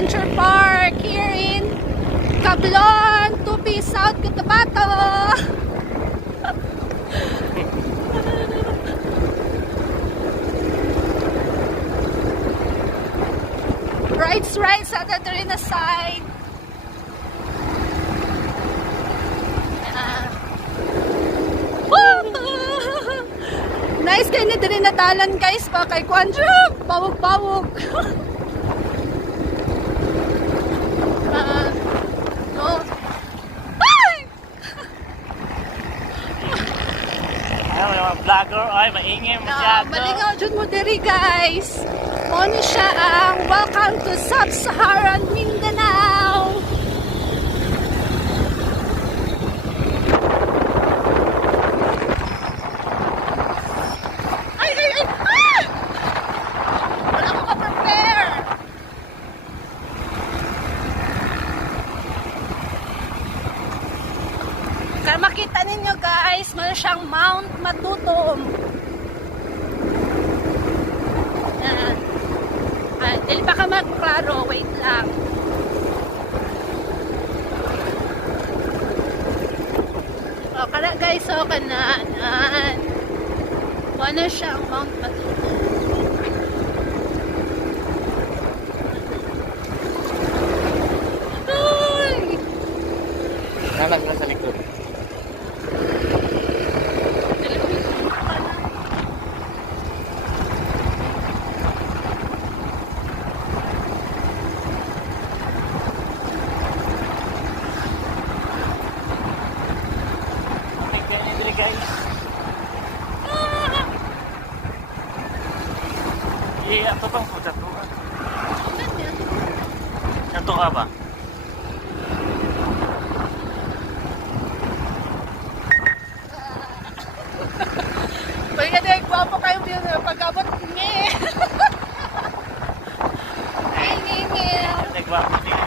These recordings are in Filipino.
Adventure Park here in Cablon, Tupi, South Cotabato. Rides at the Trina side. Nice kayo ni Trina talan guys pa kay Kwanjo. Pawog-pawog. No. Ay! Ay, mga vlogger, ay, maingay masyado. Malingaw dyan mo diri guys. Muna siya ang welcome to Sub-Saharan Mindanao. Ay! Ah! Wala ko ka-prepare. Kaya makita ninyo guys, meron siyang Mount Matutom. Dili pa ka magklaro, wait lang. O, kana guys, o, kanaan. Wala siyang Mount Matutom. Ay! Nalag na sa likod. Iya, ito bang pucat mo? Ito ka ba? Balik ka din, gwapo kayo pag-abot niya. Ay, ngingil. Nagwapo din.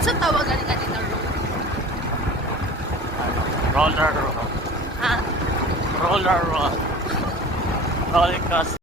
Sa tawagan nga din ng Roller roll. Ha? Roller roll. Roller coaster.